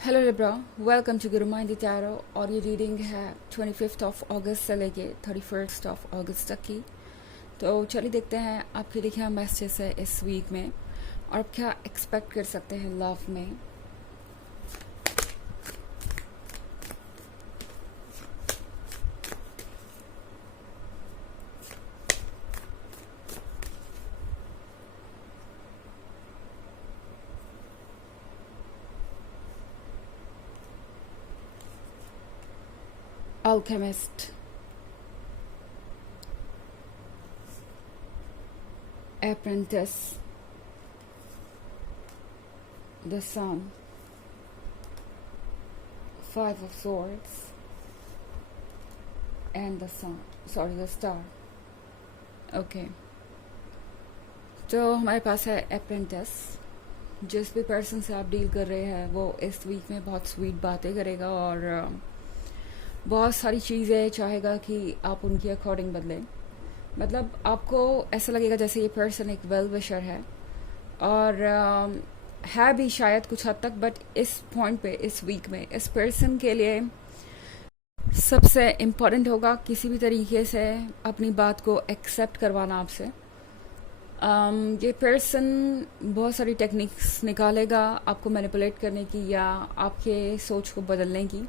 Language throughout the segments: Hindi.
Hello Libra, welcome to Guru mind tarot. और ये रीडिंग है 25 ऑफ अगस्त से लेके 31 ऑफ अगस्त तक की। तो चलिए देखते हैं आपके लिए क्या मैसेज है इस वीक में और आप क्या एक्सपेक्ट कर सकते हैं लव में। Alchemist, apprentice, the sun, 5 of swords and the star। Okay, तो हमारे पास है अप्रेंटिस। जिस भी पर्सन से आप डील कर रहे हैं वो इस वीक में बहुत स्वीट बातें करेगा और बहुत सारी चीज़ें चाहेगा कि आप उनकी अकॉर्डिंग बदलें। मतलब आपको ऐसा लगेगा जैसे ये पर्सन एक वेल विशर है और है भी शायद कुछ हद तक, बट इस पॉइंट पे इस वीक में इस पर्सन के लिए सबसे इम्पोर्टेंट होगा किसी भी तरीके से अपनी बात को एक्सेप्ट करवाना आपसे। ये पर्सन बहुत सारी टेक्निक्स निकालेगा आपको मैनिपुलेट करने की या आपके सोच को बदलने की।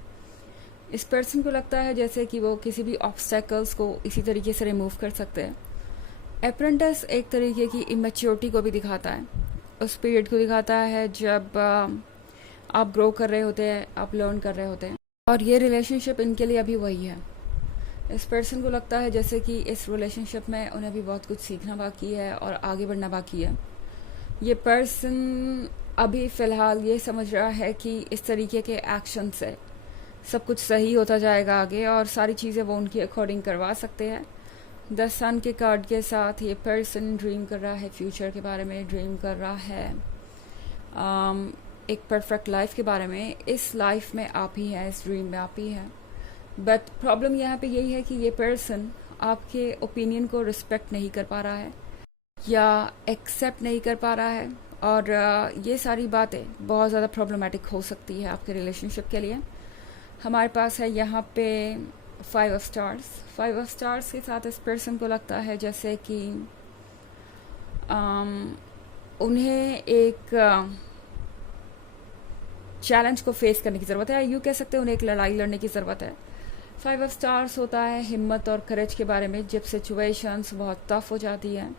इस पर्सन को लगता है जैसे कि वो किसी भी ऑब्स्टेकल्स को इसी तरीके से रिमूव कर सकते हैं। अप्रेंटिस एक तरीके की इमेच्योरिटी को भी दिखाता है, उस पीरियड को दिखाता है जब आप ग्रो कर रहे होते हैं, आप लर्न कर रहे होते हैं। और ये रिलेशनशिप इनके लिए अभी वही है। इस पर्सन को लगता है जैसे कि इस रिलेशनशिप में उन्हें अभी बहुत कुछ सीखना बाकी है और आगे बढ़ना बाकी है। ये पर्सन अभी फ़िलहाल ये समझ रहा है कि इस तरीके के एक्शन से सब कुछ सही होता जाएगा आगे और सारी चीज़ें वो उनकी अकॉर्डिंग करवा सकते हैं। द सन के कार्ड के साथ ये पर्सन ड्रीम कर रहा है, फ्यूचर के बारे में ड्रीम कर रहा है, एक परफेक्ट लाइफ के बारे में। इस लाइफ में आप ही हैं, इस ड्रीम में आप ही हैं। बट प्रॉब्लम यहाँ पे यही है कि ये पर्सन आपके ओपिनियन को रिस्पेक्ट नहीं कर पा रहा है या एक्सेप्ट नहीं कर पा रहा है और ये सारी बातें बहुत ज़्यादा प्रॉब्लमेटिक हो सकती है आपके रिलेशनशिप के लिए। हमारे पास है यहाँ पे 5 of stars। 5 of stars के साथ इस पर्सन को लगता है जैसे कि उन्हें एक चैलेंज को फेस करने की ज़रूरत है, यूँ कह सकते हैं उन्हें एक लड़ाई लड़ने की ज़रूरत है। 5 of stars होता है हिम्मत और करेज के बारे में, जब सिचुएशंस बहुत टफ हो जाती हैं।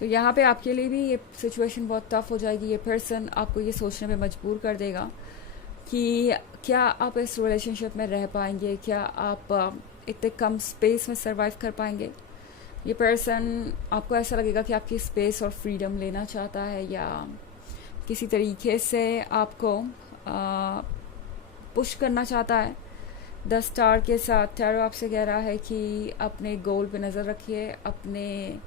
तो यहाँ पे आपके लिए भी ये सिचुएशन बहुत टफ हो जाएगी। ये पर्सन आपको ये सोचने में मजबूर कर देगा कि क्या आप इस रिलेशनशिप में रह पाएंगे, क्या आप इतने कम स्पेस में सरवाइव कर पाएंगे। ये पर्सन आपको ऐसा लगेगा कि आपकी स्पेस और फ्रीडम लेना चाहता है या किसी तरीके से आपको पुश करना चाहता है। 10 स्टार के साथ टैरो आपसे कह रहा है कि अपने गोल पे नज़र रखिए, अपने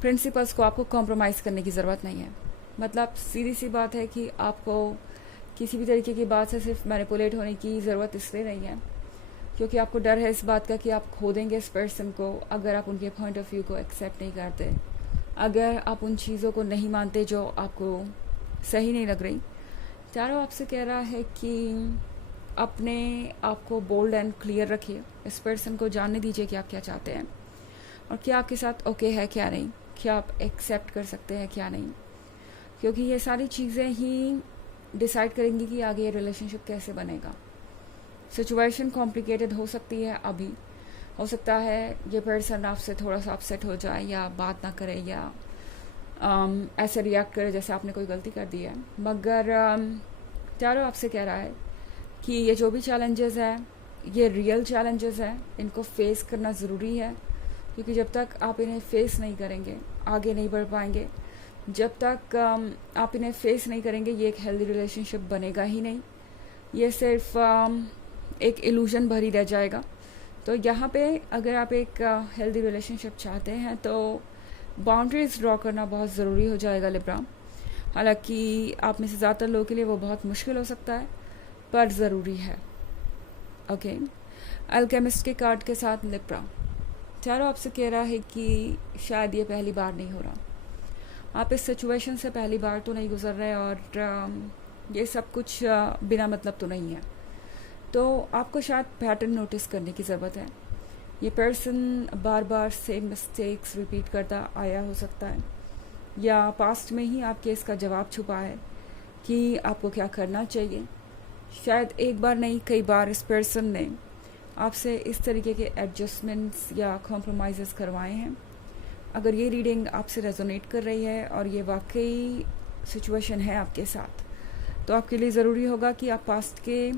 प्रिंसिपल्स को आपको कॉम्प्रोमाइज़ करने की ज़रूरत नहीं है। मतलब सीधी सी बात है कि आपको किसी भी तरीके की बात से सिर्फ मैनिपुलेट होने की ज़रूरत इसलिए नहीं है क्योंकि आपको डर है इस बात का कि आप खो देंगे इस पर्सन को अगर आप उनके पॉइंट ऑफ व्यू को एक्सेप्ट नहीं करते, अगर आप उन चीज़ों को नहीं मानते जो आपको सही नहीं लग रही। चारों आपसे कह रहा है कि अपने आप को बोल्ड एंड क्लियर रखिए, इस पर्सन को जानने दीजिए कि आप क्या चाहते हैं और क्या आपके साथ ओके है क्या नहीं, क्या आप एक्सेप्ट कर सकते हैं क्या नहीं, क्योंकि ये सारी चीज़ें ही डिसाइड करेंगी कि आगे ये रिलेशनशिप कैसे बनेगा। सिचुएशन कॉम्प्लिकेटेड हो सकती है, अभी हो सकता है ये पर्सन आपसे थोड़ा सा अपसेट हो जाए या बात ना करे या ऐसे रिएक्ट करे जैसे आपने कोई गलती कर दी है। मगर चारों आपसे कह रहा है कि ये जो भी चैलेंजेस हैं ये रियल चैलेंजेस हैं, इनको फेस करना ज़रूरी है क्योंकि जब तक आप इन्हें फेस नहीं करेंगे आगे नहीं बढ़ पाएंगे। जब तक आप इन्हें फेस नहीं करेंगे ये एक हेल्दी रिलेशनशिप बनेगा ही नहीं, ये सिर्फ एक इल्यूजन भरी रह जाएगा। तो यहाँ पे अगर आप एक हेल्दी रिलेशनशिप चाहते हैं तो बाउंड्रीज ड्रॉ करना बहुत ज़रूरी हो जाएगा लिब्रा। हालांकि आप में से ज़्यादातर लोगों के लिए वो बहुत मुश्किल हो सकता है पर ज़रूरी है। ओके, अल्केमिस्ट के कार्ड के साथ लिब्रा चारों आपसे कह रहा है कि शायद ये पहली बार नहीं हो रहा, आप इस सिचुएशन से पहली बार तो नहीं गुजर रहे और ये सब कुछ बिना मतलब तो नहीं है। तो आपको शायद पैटर्न नोटिस करने की ज़रूरत है। ये पर्सन बार बार सेम मिस्टेक्स रिपीट करता आया हो सकता है, या पास्ट में ही आपके इसका जवाब छुपा है कि आपको क्या करना चाहिए। शायद एक बार नहीं, कई बार इस पर्सन ने आपसे इस तरीके के एडजस्टमेंट्स या कॉम्प्रोमाइज़ करवाए हैं। अगर ये रीडिंग आपसे रेजोनेट कर रही है और ये वाकई सिचुएशन है आपके साथ, तो आपके लिए ज़रूरी होगा कि आप पास्ट के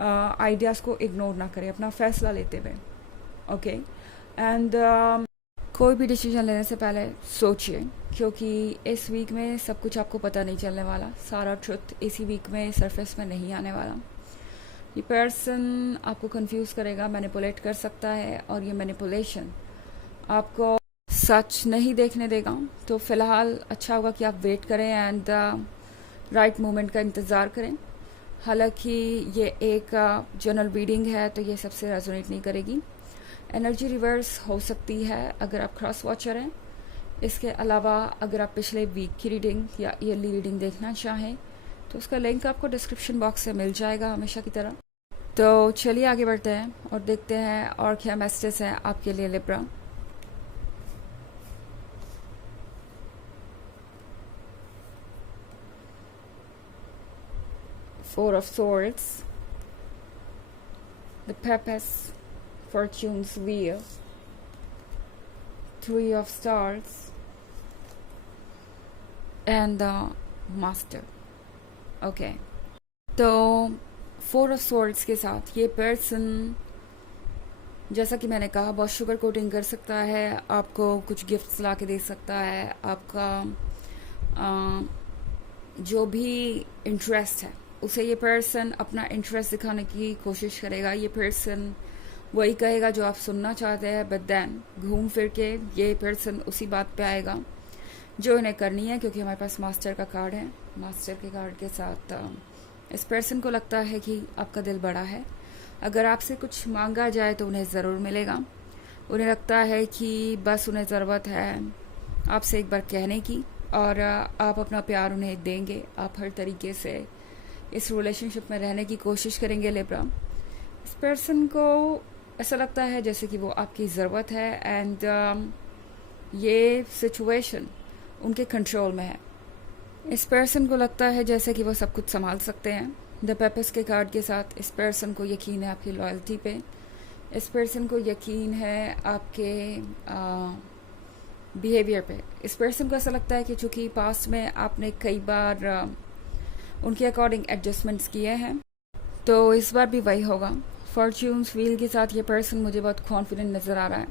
आइडियाज़ को इग्नोर ना करें अपना फ़ैसला लेते हुए। ओके, एंड कोई भी डिसीजन लेने से पहले सोचिए, क्योंकि इस वीक में सब कुछ आपको पता नहीं चलने वाला। सारा ट्रुथ इसी वीक में सरफेस में नहीं आने वाला। ये पर्सन आपको कंफ्यूज करेगा, मैनिपुलेट कर सकता है, और ये मैनिपुलेशन आपको सच नहीं देखने देगा। तो फिलहाल अच्छा होगा कि आप वेट करें एंड राइट मोमेंट का इंतज़ार करें। हालांकि ये एक जनरल रीडिंग है, तो ये सबसे रेजोनेट नहीं करेगी। एनर्जी रिवर्स हो सकती है अगर आप क्रॉस वॉचर हैं। इसके अलावा अगर आप पिछले वीक की रीडिंग या ईयरली रीडिंग देखना चाहें तो उसका लिंक आपको डिस्क्रिप्शन बॉक्स से मिल जाएगा हमेशा की तरह। तो चलिए आगे बढ़ते हैं और देखते हैं और क्या मैसेजेस हैं आपके लिए Libra. Four of Swords, the Purpose, Fortune's Wheel, Three of Stars, and the Master. Okay. तो फोर ऑफ स्वॉर्ड्स के साथ ये पर्सन, जैसा कि मैंने कहा, बहुत शुगर कोटिंग कर सकता है, आपको कुछ गिफ्ट्स ला के दे सकता है। आपका जो भी इंटरेस्ट है उसे ये पर्सन अपना इंटरेस्ट दिखाने की कोशिश करेगा। ये पर्सन वही कहेगा जो आप सुनना चाहते हैं, बट देन घूम फिर के ये पर्सन उसी बात पे आएगा जो इन्हें करनी है, क्योंकि हमारे पास मास्टर का कार्ड है। मास्टर के कार्ड के साथ इस पर्सन को लगता है कि आपका दिल बड़ा है। अगर आपसे कुछ मांगा जाए तो उन्हें ज़रूर मिलेगा। उन्हें लगता है कि बस उन्हें ज़रूरत है आपसे एक बार कहने की, और आप अपना प्यार उन्हें देंगे। आप हर तरीके से इस रिलेशनशिप में रहने की कोशिश करेंगे लिब्रा। इस पर्सन को ऐसा लगता है जैसे कि वो आपकी ज़रूरत है, एंड ये सिचुएशन उनके कंट्रोल में है। इस पर्सन को लगता है जैसे कि वो सब कुछ संभाल सकते हैं। द पर्पस के कार्ड के साथ इस पर्सन को यकीन है आपकी लॉयल्टी पे। इस पर्सन को यकीन है आपके बिहेवियर पे। इस पर्सन को ऐसा लगता है कि चूंकि पास्ट में आपने कई बार उनके अकॉर्डिंग एडजस्टमेंट्स किए हैं, तो इस बार भी वही होगा। फॉर्च्यून्स व्हील के साथ ये पर्सन मुझे बहुत कॉन्फिडेंट नज़र आ रहा है।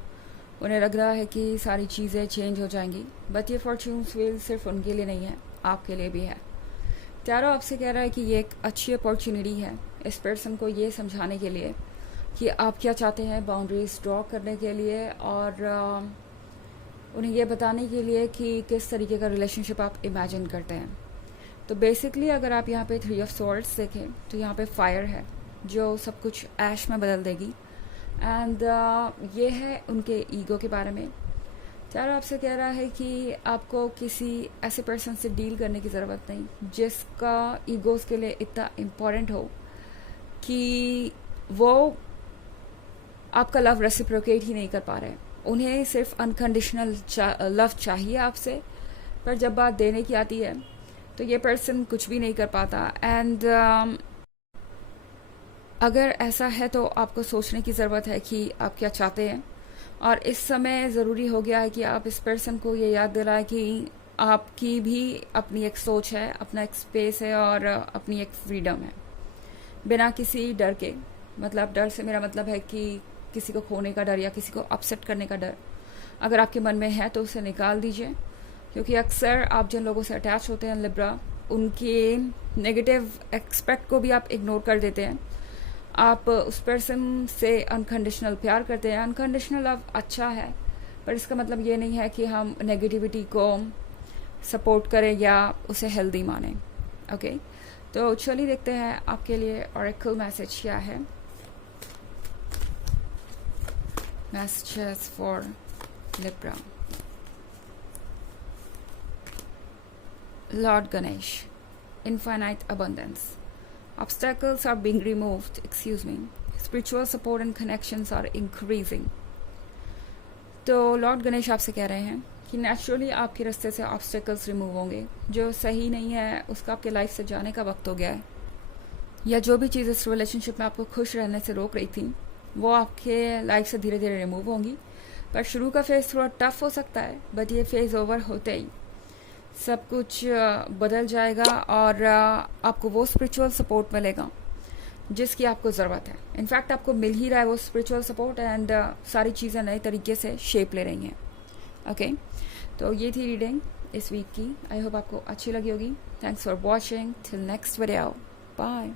उन्हें लग रहा है कि सारी चीज़ें चेंज हो जाएंगी, बट ये फॉर्च्यून्स व्हील सिर्फ उनके लिए नहीं है, आपके लिए भी है। टैरो आपसे कह रहा है कि ये एक अच्छी अपॉर्चुनिटी है इस पर्सन को ये समझाने के लिए कि आप क्या चाहते हैं, बाउंड्रीज ड्रॉ करने के लिए, और उन्हें ये बताने के लिए कि किस तरीके का रिलेशनशिप आप इमेजिन करते हैं। तो बेसिकली अगर आप यहाँ पे थ्री ऑफ स्वॉर्ड्स देखें तो यहाँ पे फायर है जो सब कुछ ऐश में बदल देगी, एंड ये है उनके ईगो के बारे में। टैरो आपसे कह रहा है कि आपको किसी ऐसे पर्सन से डील करने की ज़रूरत नहीं जिसका ईगोज़ के लिए इतना इम्पोर्टेंट हो कि वो आपका लव रेसिप्रोकेट ही नहीं कर पा रहे। उन्हें सिर्फ अनकंडीशनल लव चाहिए आपसे, पर जब बात देने की आती है तो ये पर्सन कुछ भी नहीं कर पाता। एंड अगर ऐसा है तो आपको सोचने की ज़रूरत है कि आप क्या चाहते हैं, और इस समय ज़रूरी हो गया है कि आप इस पर्सन को ये याद दिलाएं कि आपकी भी अपनी एक सोच है, अपना एक स्पेस है और अपनी एक फ्रीडम है, बिना किसी डर के। मतलब डर से मेरा मतलब है कि किसी को खोने का डर या किसी को अपसेट करने का डर अगर आपके मन में है तो उसे निकाल दीजिए, क्योंकि अक्सर आप जिन लोगों से अटैच होते हैं लिब्रा, उनके नेगेटिव एक्सपेक्ट को भी आप इग्नोर कर देते हैं। आप उस पर्सन से अनकंडीशनल प्यार करते हैं। अनकंडीशनल लव अच्छा है, पर इसका मतलब ये नहीं है कि हम नेगेटिविटी को सपोर्ट करें या उसे हेल्दी माने। ओके, तो चलिए देखते हैं आपके लिए ऑरेकल मैसेज क्या है। Messages for Libra. Lord Ganesh, infinite abundance. Obstacles are being removed, spiritual support and connections are increasing. तो लॉर्ड गणेश आपसे कह रहे हैं कि नेचुरली आपके रास्ते से ऑब्स्टेकल्स रिमूव होंगे, जो सही नहीं है उसका आपके लाइफ से जाने का वक्त हो गया है, या जो भी चीज़ इस रिलेशनशिप में आपको खुश रहने से रोक रही थी वो आपके लाइफ से धीरे धीरे रिमूव होंगी। पर शुरू का फेज़ थोड़ा टफ हो सकता है, बट ये फेज़ ओवर होते ही सब कुछ बदल जाएगा और आपको वो स्पिरिचुअल सपोर्ट मिलेगा जिसकी आपको ज़रूरत है। इनफैक्ट आपको मिल ही रहा है वो स्पिरिचुअल सपोर्ट, एंड सारी चीज़ें नए तरीके से शेप ले रही हैं। ओके, तो ये थी रीडिंग इस वीक की। आई होप आपको अच्छी लगी होगी। Thanks for watching. Till next video, bye.